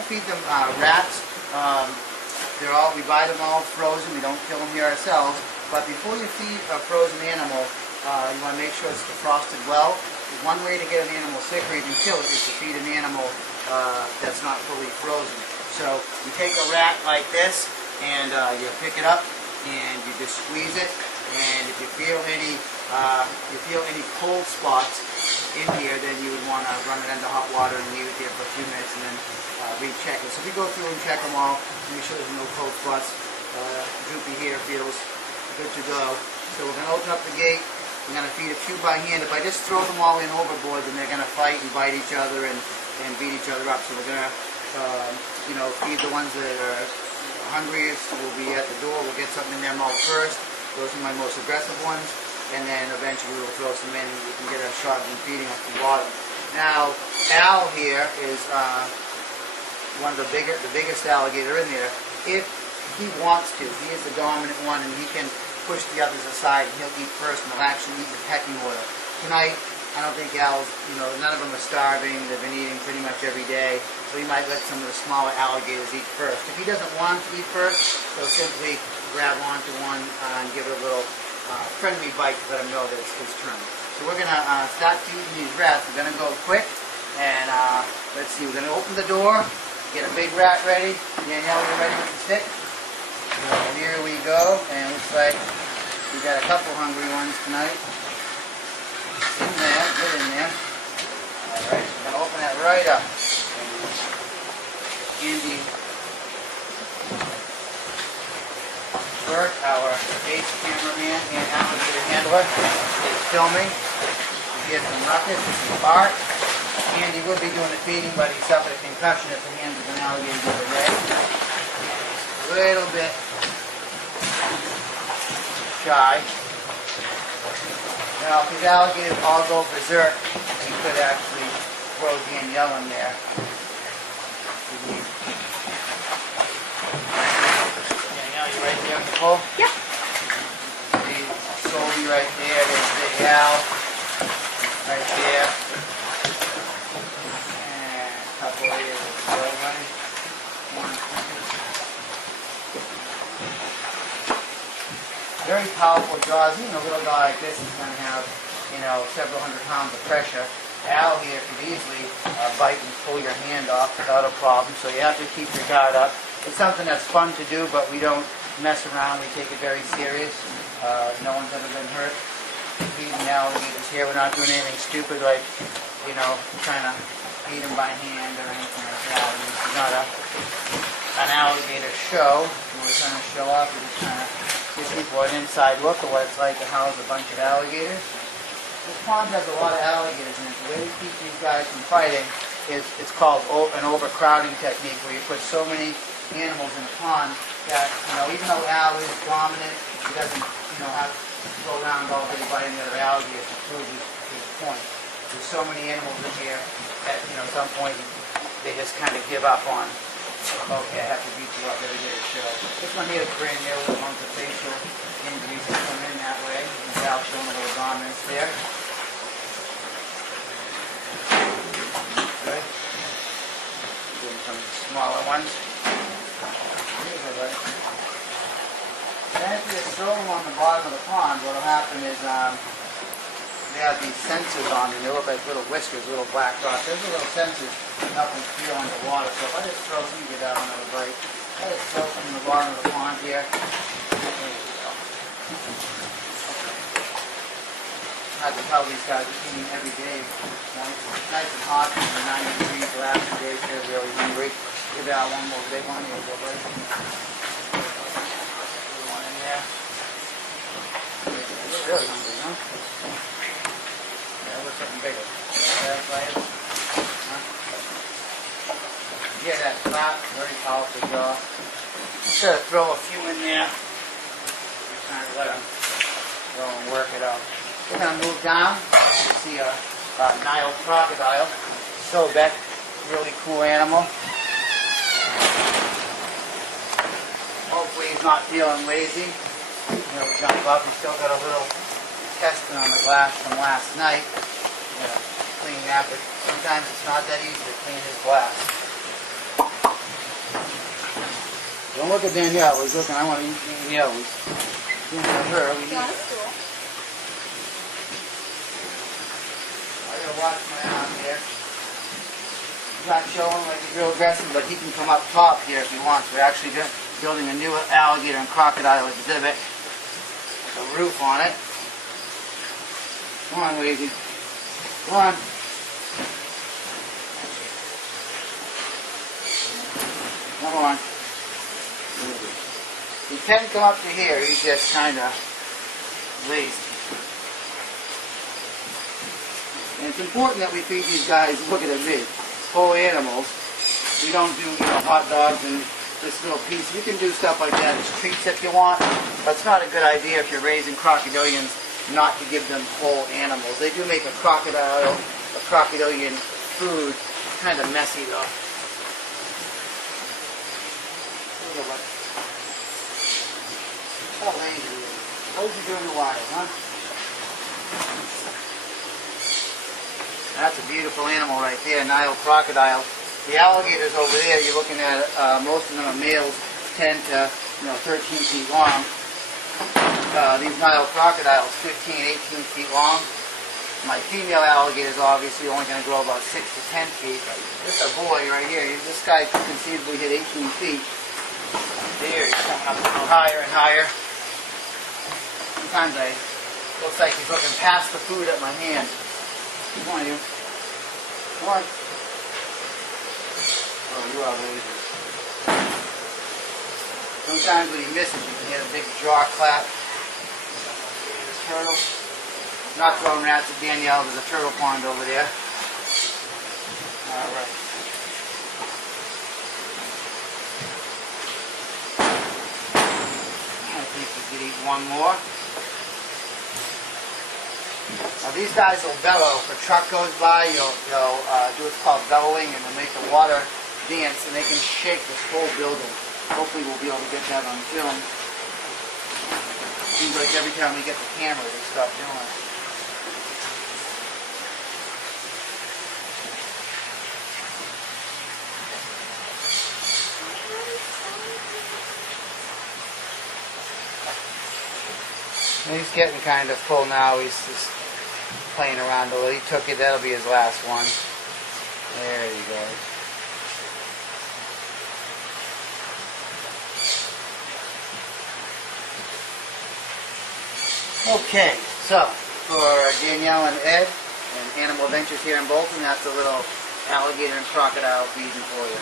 to feed them rats. We buy them all frozen. We don't kill them here ourselves. But before you feed a frozen animal, you want to make sure it's defrosted well. One way to get an animal sick or even kill it is to feed an animal that's not fully frozen. So you take a rat like this, and you pick it up, and you just squeeze it. And if you feel any cold spots in here, then you would want to run it under hot water and leave it there for a few minutes, and then recheck it. So we go through and check them all, make sure there's no cold spots. Droopy here feels good to go. So we're going to open up the gate. We're going to feed a few by hand. If I just throw them all in overboard, then they're going to fight and bite each other and beat each other up. So we're going to, feed the ones that are hungriest. We'll be at the door. We'll get something in their mouth first. Those are my most aggressive ones. And then eventually we'll throw some in and we can get a shot of them feeding up the bottom. Now, Al here is one of the biggest alligator in there. If he wants to, he is the dominant one, and he can push the others aside, and he'll eat first, and he'll actually eat the pecking order. Tonight, I don't think Al's, none of them are starving. They've been eating pretty much every day, so he might let some of the smaller alligators eat first. If he doesn't want to eat first, he'll simply grab onto one and give it a little friendly bite to let him know that it's his turn. So we're going to start feeding these rats. We're going to go quick, and let's see, we're going to open the door, get a big rat ready. Danielle, you ready with the stick? So here we go, and it looks like we got a couple hungry ones tonight. In there, get in there. Alright, we're going to open that right up. Andy Burke, our ace cameraman and alligator handler, is filming. He has some ruckus, some bark. Andy would be doing the feeding, but he suffered a concussion at the hands of an alligator the other day. A little bit shy. Now, if these alligators all go berserk, he could actually throw Danielle in there. Danielle, you right there on the pole? Yep. See Sophie right there. There's Big Al right there. And a couple of here with the little one. Very powerful jaws. Even a little guy like this is going to have, several hundred pounds of pressure. Al here can easily bite and pull your hand off without a problem, so you have to keep your guard up. It's something that's fun to do, but we don't mess around. We take it very serious. No one's ever been hurt feeding alligators here. We're not doing anything stupid like, trying to feed them by hand or anything like that. I mean, it's not an alligator show. We're trying to show off. We're just trying to give people an inside look at what it's like to house a bunch of alligators. This pond has a lot of alligators in it. The way we keep these guys from fighting is it's called an overcrowding technique, where you put so many animals in a pond that, even though Al is dominant, he doesn't, have to go around all day biting the other alligators to prove his point. There's so many animals in here that, at some point, they just kind of give up on, okay, I have to beat you up every day to show. This one here is brand new, among the facial injuries that come in that way. And Al's showing a little dominance there. Good. Doing some of the smaller ones. These are good. Then if you just throw them on the bottom of the pond, what will happen is they have these sensors on them. They look like little whiskers, little black dots. There's little sensors that help them feel underwater. So if I just throw some, you get out another bite. I just throw some in the bottom of the pond here. There you go. I have to tell these guys are eating every day. It's nice and hot, 90 degrees the last 2 days. They're really hungry. Give out one more big one. Here we go, buddy. One in there. They're really hungry, huh? Yeah, what's something bigger? Yeah, right? Huh? Yeah, that flat, very powerful jaw. Just gotta throw a few in there. Kind of let them go and work it out. We're going to move down and you see a Nile crocodile. Sobek, really cool animal. Hopefully he's not feeling lazy. He'll jump up. He's still got a little intestine on the glass from last night. Clean that, but sometimes it's not that easy to clean his glass. look at Danielle. He's looking. I want to eat Danielle. He's looking at her. We need. I gotta watch my arm here. He's not showing like he's real aggressive, but he can come up top here if he wants. We're actually building a new alligator and crocodile exhibit. A roof on it. Come on, Weezy. Come on. Come on. He can come up to here. He's just kind of lazy. And it's important that we feed these guys, look at me, whole animals. We don't do hot dogs and this little piece. You can do stuff like that as treats if you want, but it's not a good idea if you're raising crocodilians not to give them whole animals. They do make a crocodilian food kind of messy though. How lazy you are. What did you do in the wild, huh? That's a beautiful animal right there, Nile crocodile. The alligators over there, you're looking at, most of them are males, 10 to 13 feet long. These Nile crocodiles, 15, 18 feet long. My female alligator is obviously only going to grow about 6 to 10 feet. This is a boy right here. This guy could conceivably hit 18 feet. There, he's coming up a little higher and higher. Sometimes looks like he's looking past the food at my hand. Come on, you. Come on. Oh, you are lazy. Sometimes when he misses, you can hear a big jaw clap. This turtle. Not throwing rats at Danielle. There's a turtle pond over there. All right. I think we could eat one more. Now these guys will bellow. If a truck goes by, they'll do what's called bellowing, and they'll make the water dance, and they can shake this whole building. Hopefully we'll be able to get that on film. Seems like every time we get the camera, they stop doing it. He's getting kind of full now. He's just playing around a little. He took it. That'll be his last one. There you go. Okay, so for Danielle and Ed and Animal Adventures here in Bolton, that's a little alligator and crocodile feeding for you.